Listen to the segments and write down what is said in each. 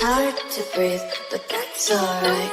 hard to breathe, but that's alright.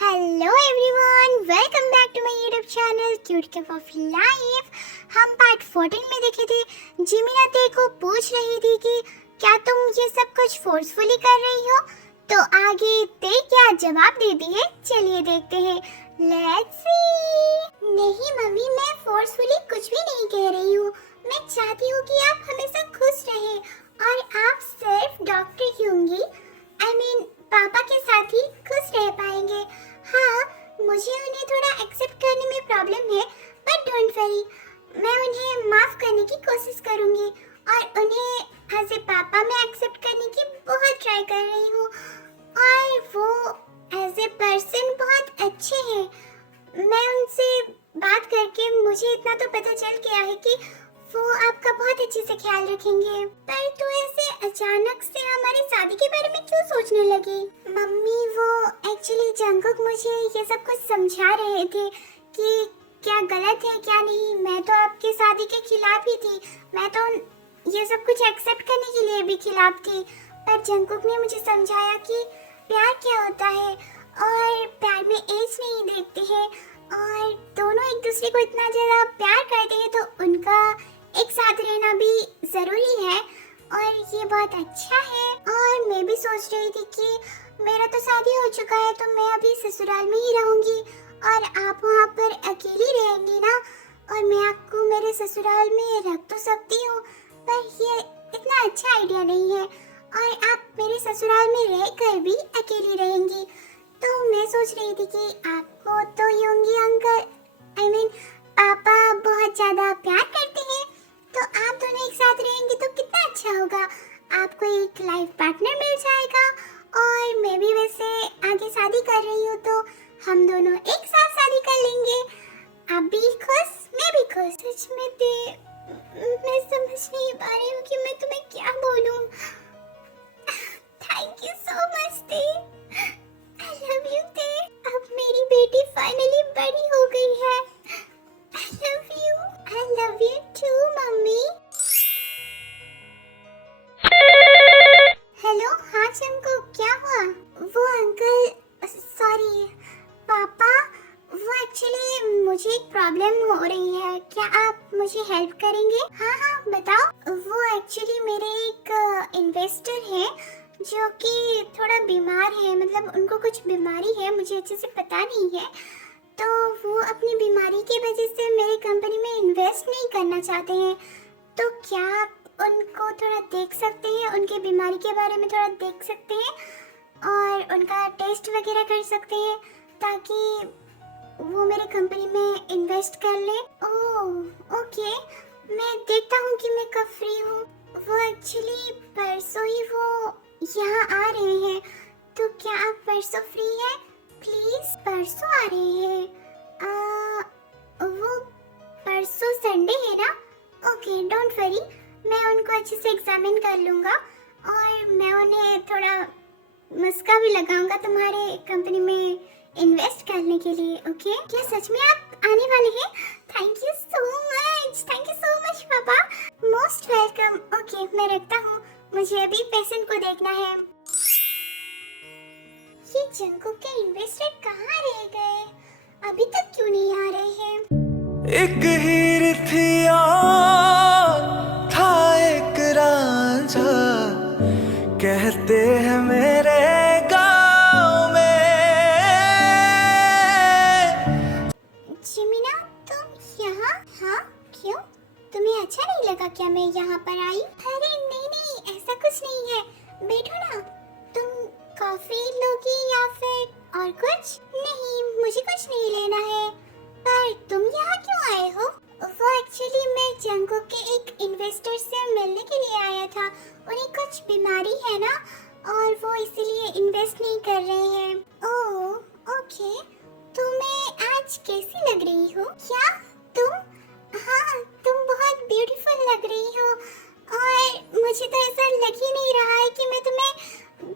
Hello everyone, welcome back to my YouTube channel cute cafe of life. हम part 14 में देखे थे। जिमिना ते को पूछ रही थी कि क्या तुम ये सब कुछ फोर्सफुली कर रही हो, तो आगे ते क्या जवाब देती है, चलिए देखते हैं। Let's see. नहीं मम्मी, मैं फोर्सफुली कुछ भी नहीं कह रही हूँ। मैं चाहती हूँ कि आप हमेशा खुश रहें और आप सिर्फ डॉक्टर ही होंगी, आई मीन पापा के साथ ही खुश रह पाएंगे। हाँ, मुझे उन्हें थोड़ा एक्सेप्ट करने में प्रॉब्लम है, बट डोंट वरी, मैं उन्हें माफ करने की कोशिश करूंगी और उन्हें एज ए पापा में एक्सेप्ट करने की बहुत ट्राई कर रही हूँ। और वो एज ए पर्सन बहुत अच्छे हैं। मैं उनसे बात करके मुझे इतना तो पता चल गया है कि वो आपका बहुत अच्छे से ख्याल रखेंगे। पर तू ऐसे अचानक से हमारी शादी के बारे में क्यों सोचने लगी? मम्मी, वो एक्चुअली जंगकुक मुझे ये सब कुछ समझा रहे थे कि क्या गलत है क्या नहीं। मैं तो आपकी शादी के खिलाफ ही थी, मैं तो ये सब कुछ एक्सेप्ट करने के लिए भी खिलाफ थी। पर जंगकुक ने मुझे समझाया कि प्यार क्या होता है और प्यार में एज नहीं देखते हैं, और दोनों एक दूसरे को इतना ज़्यादा प्यार करते हैं तो उनका एक साथ रहना भी ज़रूरी है और ये बहुत अच्छा है। और मैं भी सोच रही थी कि मेरा तो शादी हो चुका है तो मैं अभी ससुराल में ही रहूँगी और आप वहाँ पर अकेली रहेंगी ना, और मैं आपको मेरे ससुराल में रख तो सकती हूँ, पर ये इतना अच्छा आइडिया नहीं है और आप मेरे ससुराल में रहकर भी अकेली रहेंगी। तो मैं सोच रही थी कि आपको तो योंगी अंकल, आई मीन पापा बहुत ज़्यादा प्यार करते हैं, तो आप दोनों एक साथ रहेंगे तो कितना अच्छा होगा। आपको एक लाइफ पार्टनर मिल जाएगा और मैं भी वैसे आगे शादी कर रही हूँ तो हम दोनों एक साथ शादी कर लेंगे। आप भी खुश, मैं भी खुश। सच में ते, मैं समझ नहीं पा रही हूँ कि मैं तुम्हें क्या बोलूँ। थैंक यू सो मच ते, आई लव यू ते। अब मेरी बेटी फाइनली बड़ी हो गई है। I love you too, mummy. Hello, हाँ चंको, क्या हुआ? वो अंकल, सॉरी पापा, वो एक्चुअली मुझे एक प्रॉब्लम हो रही है, क्या आप मुझे हेल्प करेंगे? हाँ हाँ बताओ। वो एक्चुअली मेरे एक इन्वेस्टर है जो कि थोड़ा बीमार है, मतलब उनको कुछ बीमारी है, मुझे अच्छे से पता नहीं है। तो वो अपनी बीमारी की वजह से मेरी कंपनी में इन्वेस्ट नहीं करना चाहते हैं। तो क्या आप उनको थोड़ा देख सकते हैं, उनकी बीमारी के बारे में थोड़ा देख सकते हैं और उनका टेस्ट वगैरह कर सकते हैं ताकि वो मेरे कंपनी में इन्वेस्ट कर ले? ओह ओके, मैं देखता हूँ कि मैं कब फ्री हूँ। वो एक्चुअली परसों ही वो यहाँ आ रहे हैं, तो क्या आप परसों फ्री हैं? प्लीज, परसों आ रहे हैं? वो परसों संडे है ना? ओके, डोंट वरी, मैं उनको अच्छे से एग्जामिन कर लूँगा और मैं उन्हें थोड़ा मस्का भी लगाऊंगा तुम्हारे कंपनी में इन्वेस्ट करने के लिए। ओके, क्या सच में आप आने वाले हैं? थैंक यू सो मच पापा, मोस्ट वेलकम। ओके, मैं रखता हूँ, मुझे अभी पेशेंट को देखना है। ये जंगकुक के इन्वेस्टर कहाँ रह गए? अभी तक क्यों नहीं आ रहे हैं? एक हीर थी और था एक रांझा, कहते हैं मेरे गाँव में। जिमिना, तुम यहाँ? हाँ, क्यों? तुम्हें अच्छा नहीं लगा क्या मैं यहाँ पर आई? अरे नहीं, ऐसा कुछ नहीं है, बैठो ना। तुम कॉफी लोगी या फिर और कुछ? नहीं, मुझे कुछ नहीं लेना है। पर तुम यहाँ क्यों आए हो? वो एक्चुअली मैं जंगकुक के एक इन्वेस्टर से मिलने के लिए आया था। उन्हें कुछ बीमारी है ना, और वो इसीलिए इन्वेस्ट नहीं कर रहे हैं। ओह आज कैसी लग रही हो? क्या तुम? हाँ, तुम बहुत ब्यूटीफुल लग रही हो और मुझे तो ऐसा लग ही नहीं रहा है कि मैं तुम्हें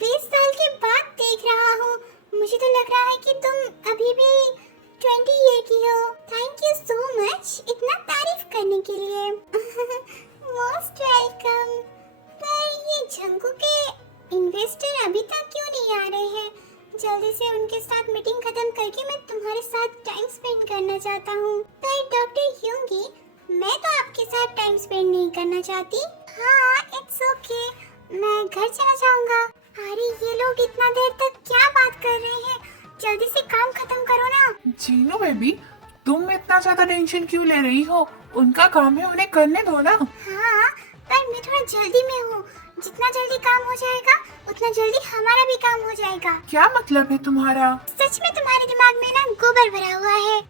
20 साल के बाद देख रहा हूँ। मुझे तो लग रहा है कि तुम अभी भी 20 ईयर की हो। थैंक यू सो मच इतना तारीफ करने के लिए। Most welcome. पर ये जंगू के इन्वेस्टर अभी तक क्यों नहीं आ रहे हैं? जल्दी से उनके साथ मीटिंग खत्म करके मैं तुम्हारे साथ टाइम स्पेंड करना चाहता हूँ। पर डॉक्टर यूंगी, मैं तो आपके साथ टाइम स्पेंड नहीं करना चाहती। हाँ, इट्स ओके, मैं घर चला जाऊंगा। अरे ये लोग इतना देर तक क्या बात कर रहे हैं? जल्दी से काम खत्म करो ना। जीनू बेबी, तुम इतना ज्यादा टेंशन क्यों ले रही हो? उनका काम है, उन्हें करने दो ना। हाँ, पर मैं थोड़ा जल्दी में हूँ। जितना जल्दी काम हो जाएगा उतना जल्दी हमारा भी काम हो जाएगा। क्या मतलब है तुम्हारा? सच में तुम्हारे दिमाग में ना गोबर भरा हुआ है।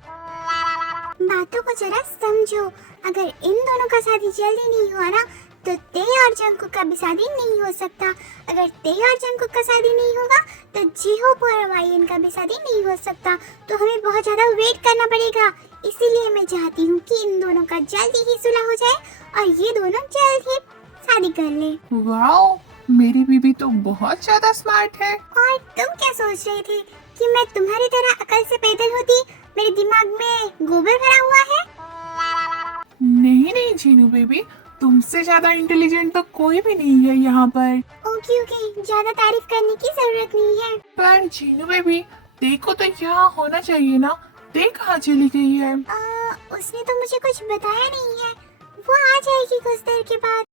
बातों को जरा समझो। अगर इन दोनों का शादी जल्दी नहीं हुआ ना तो ते और जंकुक का भी शादी नहीं हो सकता। अगर ते और जंकुक का शादी नहीं होगा तो जीहोप और वायन का भी शादी नहीं हो सकता। तो हमें बहुत ज्यादा वेट करना पड़ेगा। इसीलिए मैं चाहती हूँ कि इन दोनों का जल्दी ही सुलह हो जाए और ये दोनों जल्द ही शादी कर ले। वाओ, मेरी बीबी तो बहुत ज्यादा स्मार्ट है। और तुम क्या सोच रहे थे कि मैं तुम्हारी तरह अकल से पैदल होती? मेरे दिमाग में गोबर भरा हुआ है। नहीं नहीं जीनू बेबी, तुमसे ज्यादा इंटेलिजेंट तो कोई भी नहीं है यहाँ पर। ओके ओके, ज्यादा तारीफ करने की जरूरत नहीं है। पर जीनू बेबी, देखो तो यहाँ होना चाहिए ना। देख कहाँ चली गई है। उसने तो मुझे कुछ बताया नहीं है। वो आ जाएगी कुछ देर के बाद।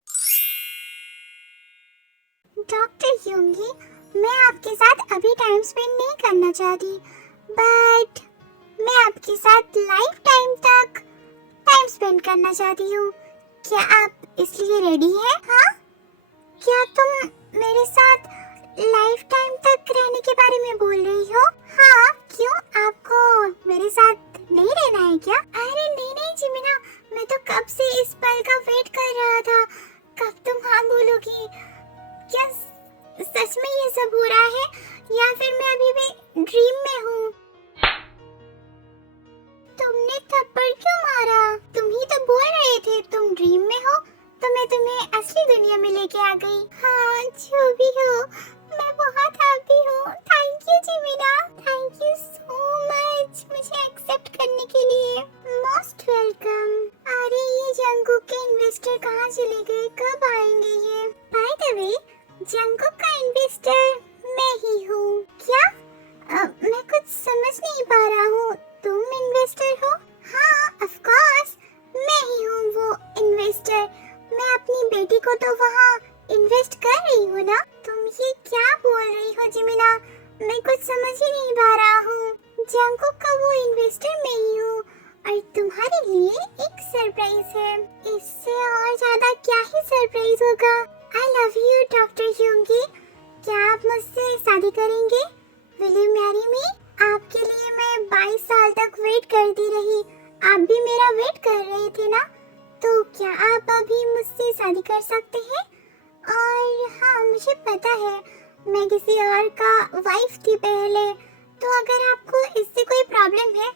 डॉक्टर यूंगी, मैं आपके साथ अभी टाइम स्पेंड नहीं करना चाहती, बट मैं आपके साथ लाइफ टाइम तक टाइम स्पेंड करना चाहती हूँ। क्या आप इसलिए रेडी हैं? हाँ? क्या तुम मेरे साथ लाइफ टाइम तक रहने के बारे में बोल रही हो? हाँ, क्यों आपको मेरे साथ नहीं रहना है क्या? अरे नहीं नहीं जिमिना, मैं तो कब से इस पल का वेट कर रहा था। कब तुम हाँ बोलोगी? क्या सच में ये सब हो रहा है या फिर मैं अभी भी ड्रीम में हूँ? तुमने थप्पड़ क्यों मारा? तुम ही तो बोल रहे थे तुम ड्रीम में हो, तो मैं तुम्हें असली दुनिया में लेके आ गई। हाँ, जो भी हो, मैं बहुत हैप्पी हूँ। थैंक यू जिमिना, थैंक यू सो मच मुझे एक्सेप्ट करने के लिए। Most welcome. अरे ये जंकुक के इन्वेस्टर कहाँ चले गए? कब आएंगे ये? बाय द वे, जंकुक का इन्वेस्टर मैं ही हूँ। क्या? मैं कुछ समझ नहीं पा रहा हूँ। तुम इन्वेस्टर हो? हाँ, ऑफ कोर्स, मैं ही हूँ वो इन्वेस्टर। मैं अपनी बेटी को तो वहाँ इन्वेस्ट कर रही हूँ ना। तुम ये क्या बोल रही हो जिमिना? मैं कुछ समझ ही नहीं पा रहा हूँ। जंकुक का वो इन्वेस्टर मैं ही हूँ और तुम्हारे लिए एक सरप्राइज है। इससे और ज्यादा क्या ही सरप्राइज होगा। I love you doctor Yoongi. क्या आप मुझसे शादी करेंगे? Will you marry me? आपके लिए मैं 22 साल तक वेट करती रही। आप भी मेरा वेट कर रहे थे ना? तो क्या आप अभी मुझसे शादी कर सकते हैं? और हाँ, मुझे पता है मैं किसी और का वाइफ थी पहले, तो अगर आपको इससे कोई प्रॉब्लम है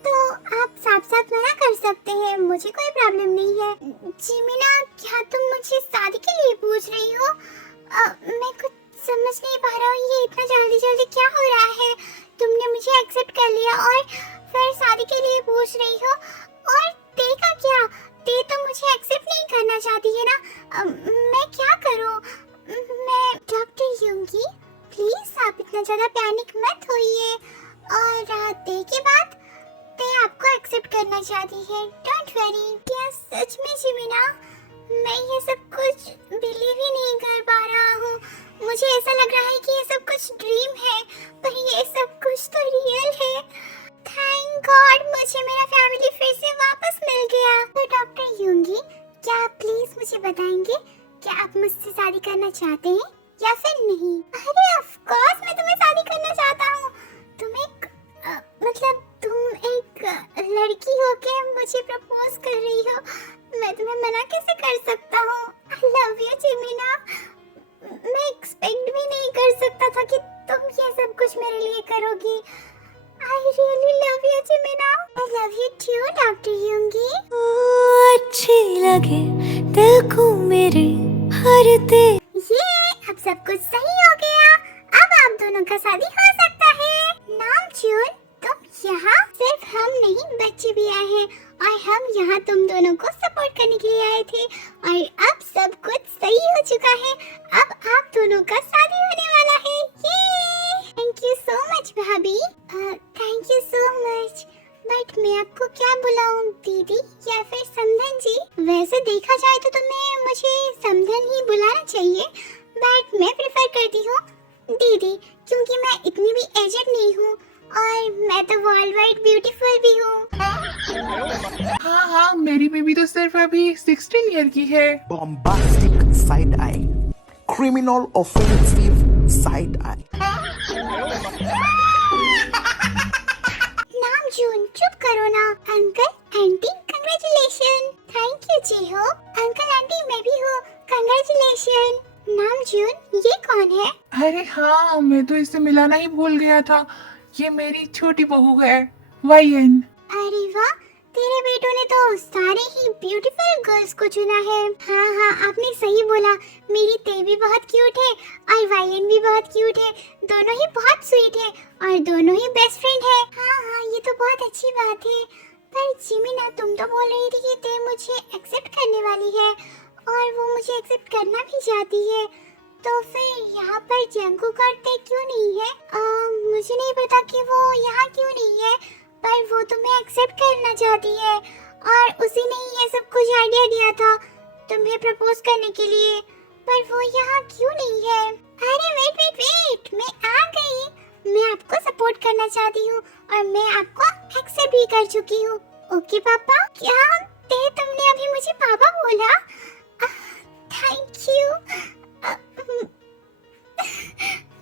तो आप साफ साफ मना कर सकते हैं। मुझे कोई प्रॉब्लम नहीं है। जिमिना, क्या तुम मुझे शादी के लिए पूछ रही हो? मैं कुछ समझ नहीं पा रहा हूँ, ये इतना जल्दी जल्दी क्या हो रहा है? तुमने मुझे एक्सेप्ट कर लिया और फिर शादी के लिए पूछ रही हो। और ते का क्या? ते तो मुझे एक्सेप्ट नहीं करना चाहती है ना। मैं क्या करूँ? मैं डॉक्टर यूंगी, प्लीज आप इतना ज्यादा पैनिक मत होइए। और ते के बाद ते आपको एक्सेप्ट करना चाहती है। Don't worry. क्या सच में जिमिना? मैं ये सब कुछ बिलीव ही नहीं कर पा रहा हूँ। मुझे ऐसा लग रहा है कि ये सब कुछ ड्रीम है, पर ये सब कुछ तो रियल है। थैंक गॉड, मुझे मेरा फैमिली फिर से वापस मिल गया। तो डॉक्टर यूंगी, क्या आप प्लीज मुझे बताएंगे, क्या आप मुझसे शादी करना चाहते हैं या फिर नहीं? अरे ऑफ कोर्स मैं तुम्हें शादी करना चाहता हूँ। तुम एक तुम एक लड़की हो के मुझे प्रपोज कर रही हो। मैं तुम्हें मना कैसे कर सकता हूँ? आई लव यू जिमिना। मैं एक्सपेक्ट भी नहीं कर सकता था कि तुम ये सब कुछ मेरे लिए करोगी। आई really love you, Jimina. I love you too, Dr. Yoongi. अच्छी लगे दिल को मेरे हर दे ये अब सब कुछ सही हो गया। अब आप दोनों का शादी हो सकता है। नामचून, तुम यहाँ सिर्फ हम नहीं बच्चे भी आए हैं और हम यहाँ तुम दोनों को सपोर्ट करने के लिए आए थे और अब सब कुछ सही हो चुका है। अब आप दोनों का शादी होने वाला है। ये थैंक यू सो मच भाभी। Thank you so much. But मैं आपको क्या बुलाऊं, दीदी या फिर समधन जी? वैसे देखा जाए तो तुम्हें मुझे समधन ही बुलाना चाहिए, बट मैं प्रेफर करती हूँ दीदी, क्योंकि मैं इतनी भी एजेड नहीं हूँ और मैं तो वर्ल्ड वाइड ब्यूटीफुल भी हूँ। हाँ, मेरी बेबी तो सिर्फ अभी 16 ईयर की है। Bombastic side eye. Criminal offensive side eye. Namjoon, चुप करो ना। Uncle aunty congratulation. Thank you जी हो। अंकल आंटी मैं भी हूँ, कंग्रेचुलेशन। नामजून, ये कौन है? अरे हाँ, मैं तो इससे मिलाना ही भूल गया था। ये मेरी छोटी बहू है, वायन। अरे वाह, तेरे बेटों ने तो सारे ही ब्यूटीफुल गर्ल्स को चुना है। हाँ, आपने सही बोला। मेरी ते भी बहुत क्यूट है और वायन भी बहुत क्यूट है। दोनों ही बहुत स्वीट है और दोनों ही बेस्ट फ्रेंड है। हाँ, ये तो बहुत अच्छी बात है। पर जिमिना, तुम तो बोल रही थी कि ते मुझे एक्सेप्ट करने वाली है और वो मुझे एक्सेप्ट करना भी चाहती है, तो फिर यहाँ पर जंगकुक और ते क्यों नहीं है? मुझे नहीं पता कि वो यहाँ क्यों नहीं है, पर वो तुम्हें एक्सेप्ट करना चाहती है और उसी ने ये सब कुछ आइडिया दिया था तुम्हें प्रपोज करने के लिए, पर वो यहाँ क्यों नहीं है? अरे वेट, मैं आ गई। मैं आपको सपोर्ट करना चाहती हूँ और मैं आपको एक्सेप्ट भी कर चुकी हूँ। ओके पापा? क्या तुमने अभी मुझे पापा बोला? Thank you.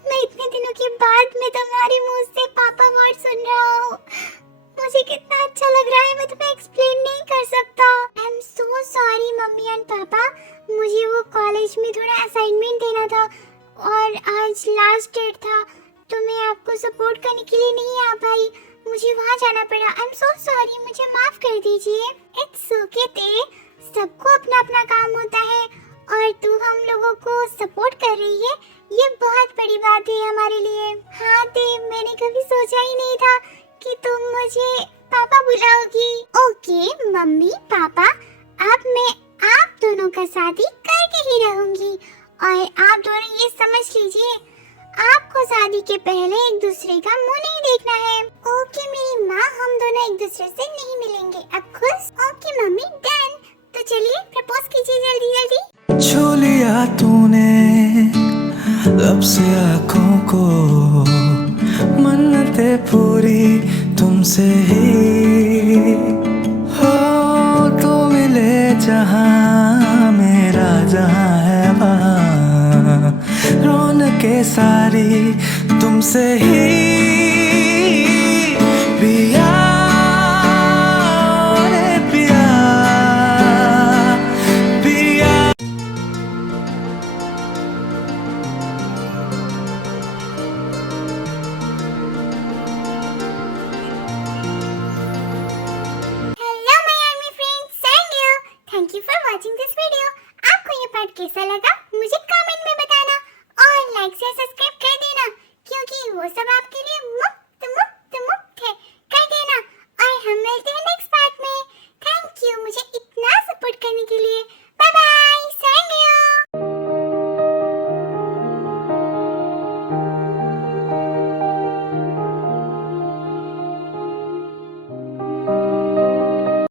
मैं इतने दिनों के बाद मैं तुम्हारे मुंह से पापा वर्ड सुन रहा हूँ। मुझे कितना अच्छा लग रहा है, मैं तुम्हें एक्सप्लेन नहीं कर सकता। I am so sorry mummy and पापा। मुझे वो कॉलेज में थोड़ा असाइनमेंट देना था और आज लास्ट डेट था, तो मैं आपको सपोर्ट करने के लिए नहीं आ पाई। मुझे वहाँ जाना पड़ा। आई एम सो सॉरी, मुझे माफ कर दीजिए। इट्स ओके ते, सबको अपना अपना काम होता है और तू हम लोगों को सपोर्ट कर रही है, ये बहुत बड़ी बात है हमारे लिए। हाँ ते, मैंने कभी सोचा ही नहीं था कि तुम मुझे पापा बुलाओगी। ओके मम्मी पापा, अब मैं आप दोनों का शादी करके ही रहूंगी और आप दोनों ये समझ लीजिए, आपको शादी के पहले एक दूसरे का मुंह नहीं देखना है। ओके मेरी माँ, हम दोनों एक दूसरे से नहीं मिलेंगे। अब खुश? Okay mummy, done. तो चलिए प्रपोज कीजिए जल्दी जल्दी। छू लिया तूने लब से आँखों को, मन्नतें पूरी तुमसे ही हो। तू मिले जहाँ मेरा जहाँ है वहाँ, रौनकें सारी तुमसे ही। पिया रे पिया, पिया। Hello my army friends, Sanyu. Thank you for watching this